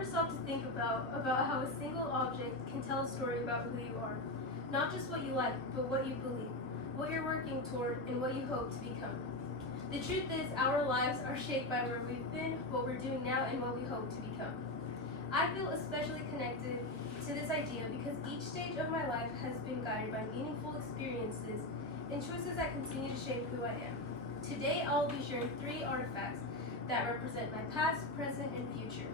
ever stopped to think about how a single object can tell a story about who you are? Not just what you like, but what you believe, what you're working toward, and what you hope to become. The truth is, our lives are shaped by where we've been, what we're doing now, and what we hope to become. I feel especially connected to this idea because each stage of my life has been guided by meaningful experiences and choices that continue to shape who I am. Today, I'll be sharing 3 artifacts that represent my past, present, and future.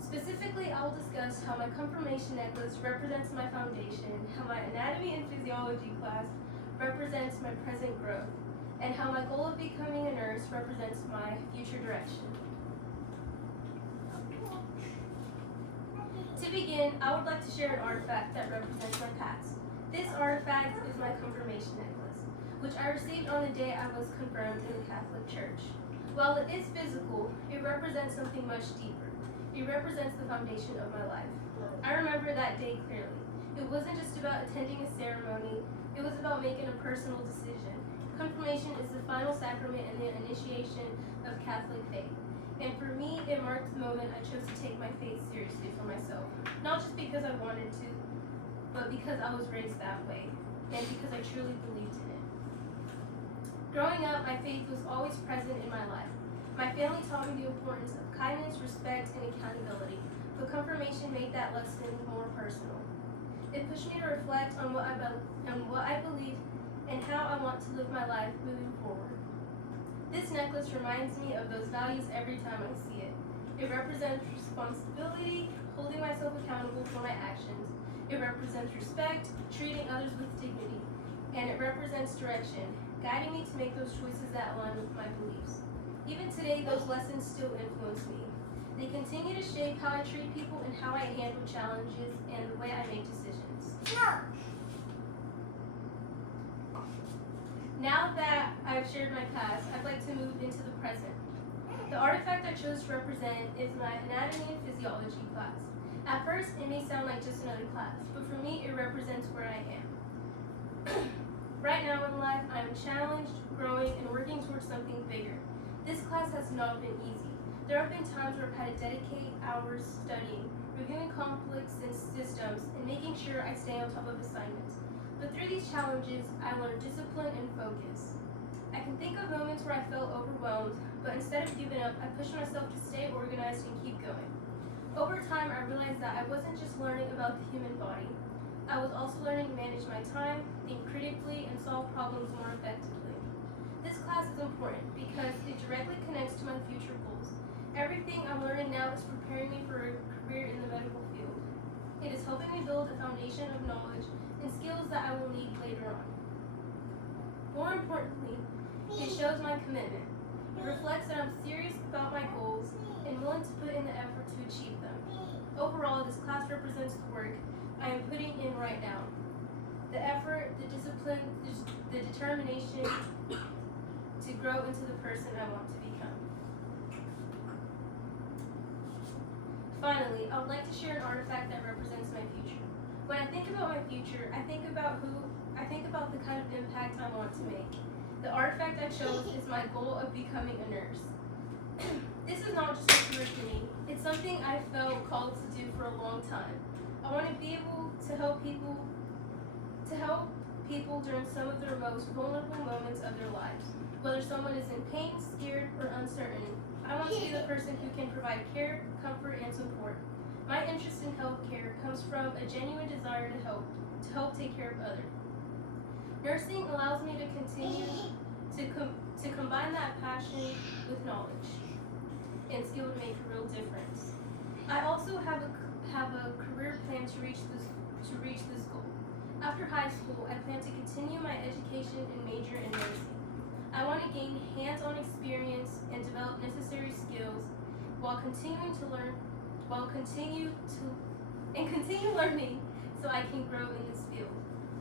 Specifically, I'll discuss how my confirmation necklace represents my foundation, how my anatomy and physiology class represents my present growth, and how my goal of becoming a nurse represents my future direction. To begin, I would like to share an artifact that represents my past. This artifact is my confirmation necklace, which I received on the day I was confirmed in the Catholic Church. While it is physical, it represents something much deeper. It represents the foundation of my life. I remember that day clearly. It wasn't just about attending a ceremony, it was about making a personal decision. Confirmation is the final sacrament and the initiation of Catholic faith. And for me, it marked the moment I chose to take my faith seriously for myself. Not just because I wanted to, but because I was raised that way, and because I truly believed in it. Growing up, my faith was always present in my life. My family taught me the importance of kindness, respect, and accountability, but confirmation made that lesson more personal. It pushed me to reflect on what I believe and how I want to live my life moving forward. This necklace reminds me of those values every time I see it. It represents responsibility, holding myself accountable for my actions. It represents respect, treating others with dignity. And it represents direction, guiding me to make those choices that align with my beliefs. Even today, those lessons still influence me. They continue to shape how I treat people and how I handle challenges and the way I make decisions. Now that I've shared my past, I'd like to move into the present. The artifact I chose to represent is my anatomy and physiology class. At first, it may sound like just another class, but for me, it represents where I am. Right now in life, I'm challenged, growing, and working towards something bigger. This class has not been easy. There have been times where I've had to dedicate hours studying, reviewing complex systems, and making sure I stay on top of assignments. But through these challenges, I learned discipline and focus. I can think of moments where I felt overwhelmed, but instead of giving up, I pushed myself to stay organized and keep going. Over time, I realized that I wasn't just learning about the human body. I was also learning to manage my time, think critically, and solve problems more effectively. This class is important because it directly connects to my future goals. Everything I'm learning now is preparing me for a career in the medical field. It is helping me build a foundation of knowledge and skills that I will need later on. More importantly, it shows my commitment. It reflects that I'm serious about my goals and willing to put in the effort to achieve them. Overall, this class represents the work I am putting in right now. The effort, the discipline, the determination to grow into the person I want to become. Finally, I would like to share an artifact that represents my future. When I think about my future, I think about the kind of impact I want to make. The artifact I chose is my goal of becoming a nurse. This is not just a career for me. It's something I felt called to do for a long time. I want to be able to help people during some of their most vulnerable moments of their lives. Whether someone is in pain, scared, or uncertain, I want to be the person who can provide care, comfort, and support. My interest in healthcare comes from a genuine desire to help take care of others. Nursing allows me to continue to combine that passion with knowledge and skill to make a real difference. I also have a career plan to reach this goal. After high school, I plan to continue my education and major in nursing. I want to gain hands-on experience and develop necessary skills while continue learning so I can grow in this field.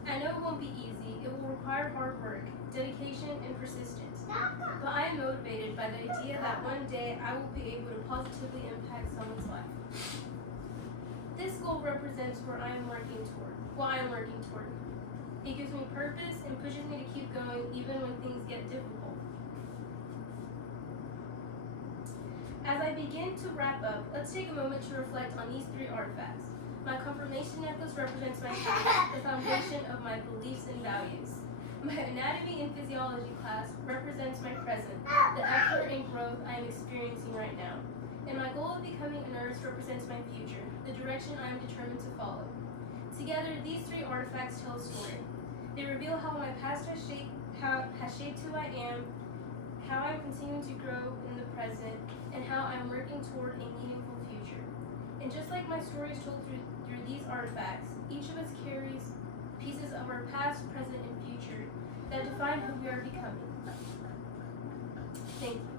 I know it won't be easy. It will require hard work, dedication, and persistence. But I am motivated by the idea that one day I will be able to positively impact someone's life. This goal represents what I am working toward. It gives me purpose and pushes me to keep going even when things get difficult. As I begin to wrap up, let's take a moment to reflect on these three artifacts. My confirmation necklace represents my past, the foundation of my beliefs and values. My anatomy and physiology class represents my present, the effort and growth I am experiencing right now. And my goal of becoming a nurse represents my future, the direction I am determined to follow. Together, these three artifacts tell a story. They reveal how my past has shaped who I am, how I'm continuing to grow in the present, and how I'm working toward a meaningful future. And just like my story is told through these artifacts, each of us carries pieces of our past, present, and future that define who we are becoming. Thank you.